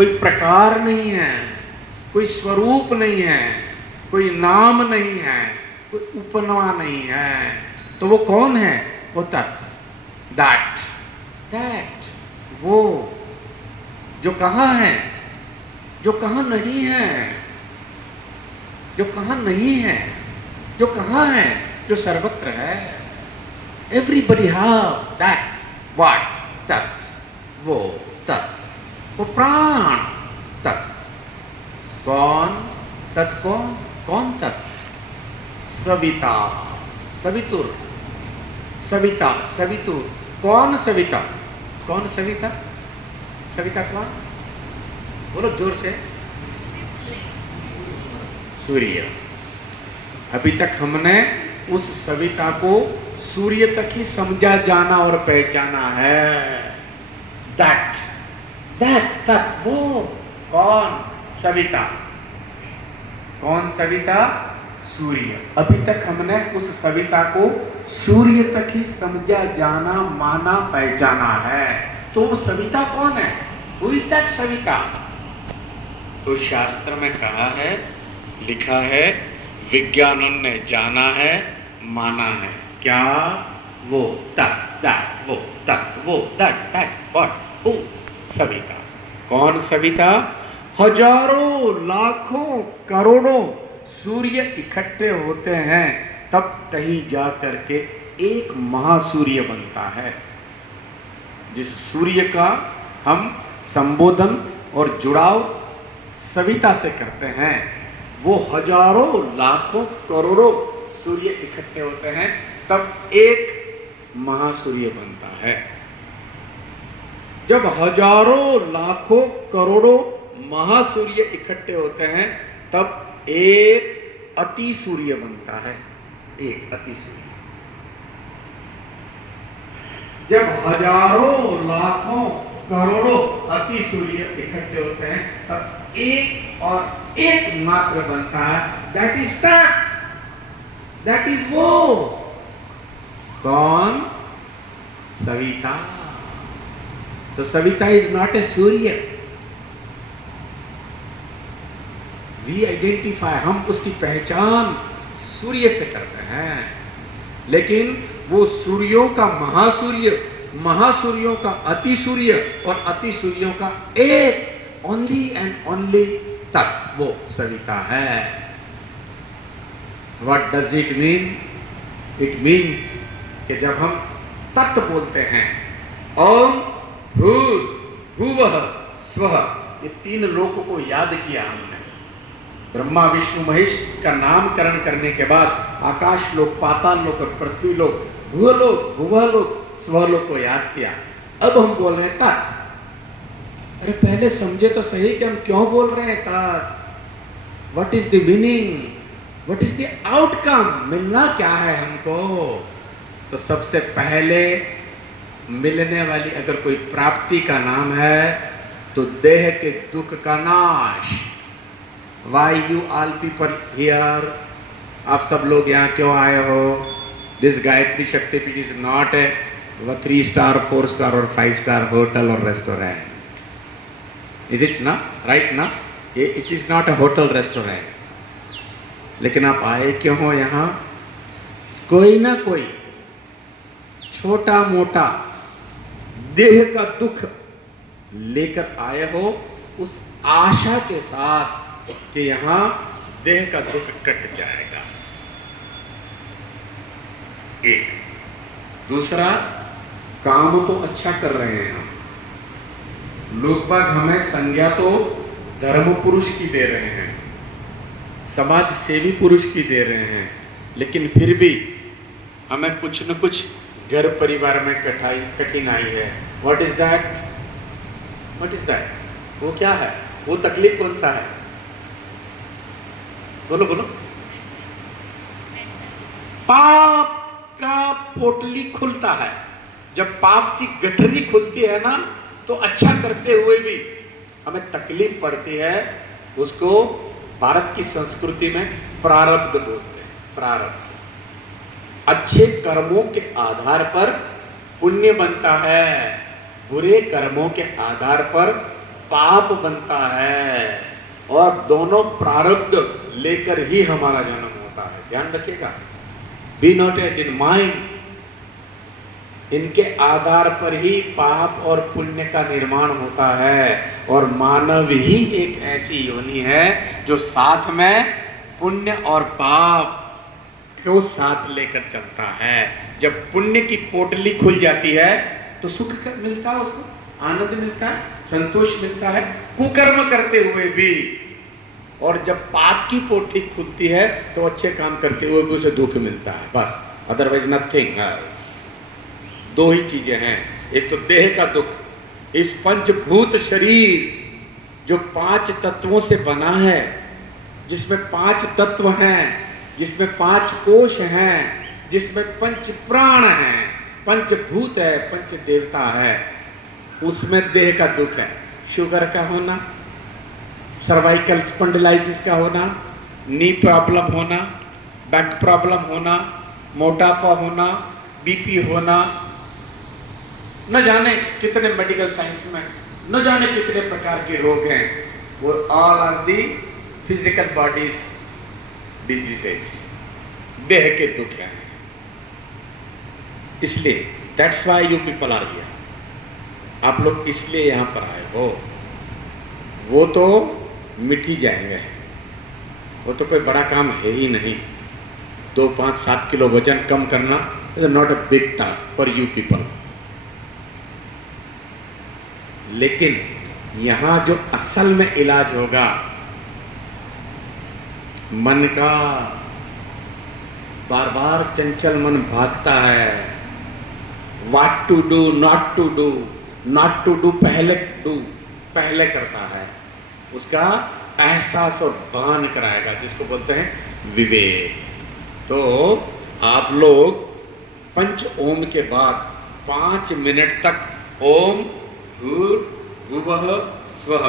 कोई प्रकार नहीं है, कोई स्वरूप नहीं है, कोई नाम नहीं है, कोई उपमा नहीं है। तो वो कौन है? वो तत्, दैट, वो जो कहाँ है, जो कहाँ नहीं है, जो कहाँ नहीं है, जो कहाँ है, जो सर्वत्र है। एवरीबडी हैव दैट व्हाट, तत्, वो तत्, वो प्राण तत्। कौन तत्? कौन तत्? सविता, सवितुर, सविता, सवितुर। कौन सविता? कौन सविता? सविता कौन? बोलो जोर से। सूर्य। अभी तक हमने उस सविता को सूर्य तक ही समझा, जाना और पहचाना है। दैट, वो कौन? सविता। कौन सविता? सूर्य। अभी तक हमने उस सविता को सूर्य तक ही समझा, जाना, माना, पहचाना है। तो वो सविता कौन है? Who is that Savita? तो शास्त्र में कहा है, लिखा है, विज्ञानों ने जाना है, माना है। क्या? वो दैट, वो तत्, वो दैट व्हाट, वो सविता। कौन सविता? हजारों, लाखों, करोड़ों सूर्य इकट्ठे होते हैं, तब कहीं जा करके एक महासूर्य बनता है। जिस सूर्य का हम संबोधन और जुड़ाव सविता से करते हैं, वो हजारों, लाखों, करोड़ों सूर्य इकट्ठे होते हैं, तब एक महासूर्य बनता है। जब हजारों, लाखों, करोड़ों महासूर्य इकट्ठे होते हैं, तब एक अति सूर्य बनता है। एक अति सूर्य। जब हजारों, लाखों, करोड़ों अति सूर्य इकट्ठे होते हैं, तब एक और एक मात्र बनता है। दैट इज तत्, दैट इज वो। कौन? सविता। तो Savita is not a Surya. We identify, हम उसकी पहचान सूर्य से करते हैं, लेकिन वो सूर्यों का महासूर्य, महासूर्यों का अति सूर्य और अति सूर्यों का एक ओनली एंड ओनली तत्, वो सविता है। What does it mean? It means कि जब हम तत् बोलते हैं, ओम भूर् भुवः स्वः, ये तीन लोकों को याद किया हमने। ब्रह्मा, विष्णु, महेश का नामकरण करने के बाद आकाश लोक, पाताल लोक और पृथ्वी लोक, भूलोक, भुवलोक, स्वलोक को याद किया। अब हम बोल रहे हैं तत्। अरे पहले समझे तो सही कि हम क्यों बोल रहे हैं तत्। What is the meaning, what is the outcome, मिलना क्या है हमको। तो सबसे पहले मिलने वाली अगर कोई प्राप्ति का नाम है, तो देह के दुख का नाश। Why you all people here? आप सब लोग यहाँ क्यों आए हो? This गायत्री शक्तिपीठ is not a 3-star, 4-star और 5-star hotel और restaurant. Is it ना? Right ना? It is not a hotel restaurant. लेकिन आप आए क्यों हो यहाँ? कोई ना कोई छोटा मोटा देह का दुख लेकर आए हो, उस आशा के साथ कि यहां देह का दुख कट जाएगा। एक। दूसरा, काम तो अच्छा कर रहे हैं हम लोग, बाग हमें संज्ञा तो धर्म पुरुष की दे रहे हैं, समाज सेवी पुरुष की दे रहे हैं, लेकिन फिर भी हमें कुछ न कुछ घर परिवार में कठिनाई है। What is that? What is that? वो क्या है? वो तकलीफ कौन सा है? बोलो बोलो। पाप का पोटली खुलता है। जब पाप की गठरी खुलती है ना, तो अच्छा करते हुए भी हमें तकलीफ पड़ती है। उसको भारत की संस्कृति में प्रारब्ध बोलते हैं। प्रारब्ध। अच्छे कर्मों के आधार पर पुण्य बनता है, बुरे कर्मों के आधार पर पाप बनता है, और दोनों प्रारब्ध लेकर ही हमारा जन्म होता है। ध्यान रखिएगा, बी नोटेड इन माइंड। इनके आधार पर ही पाप और पुण्य का निर्माण होता है, और मानव ही एक ऐसी योनि है जो साथ में पुण्य और पाप को साथ लेकर चलता है। जब पुण्य की पोटली खुल जाती है तो सुख मिलता है, उसको आनंद मिलता है, संतोष मिलता है कुकर्म करते हुए भी। और जब पाप की पोटली खुलती है तो अच्छे काम करते हुए भी उसे दुख मिलता है, बस, अदरवाइज नथिंग एल्स। दो ही चीजें हैं, एक तो देह का दुख, इस पंचभूत शरीर जो 5 तत्वों से बना है, जिसमें 5 तत्व हैं, जिसमें 5 कोश हैं, जिसमें 5 प्राण हैं, पंचभूत है, पंच देवता है, उसमें देह का दुख है। शुगर का होना, सर्वाइकल स्पॉन्डिलाइटिस का होना, नी प्रॉब्लम होना, बैक प्रॉब्लम होना, मोटापा होना, बीपी होना, न जाने कितने मेडिकल साइंस में न जाने कितने प्रकार के रोग हैं, वो all are the physical bodies diseases, देह के दुख हैं। इसलिए that's why you people are here, आप लोग इसलिए यहां पर आए हो। वो तो मिट ही जाएंगे, वो तो कोई बड़ा काम है ही नहीं। 2, 5, 7 किलो वजन कम करना is not a big task for you people. लेकिन यहां जो असल में इलाज होगा मन का, बार बार चंचल मन भागता है, what to do, not to do, not to do पहले करता है, उसका एहसास और भान कराएगा, जिसको बोलते हैं विवेक। तो आप लोग पंच ओम के बाद 5 मिनट तक ओम भूर्भुवः स्वः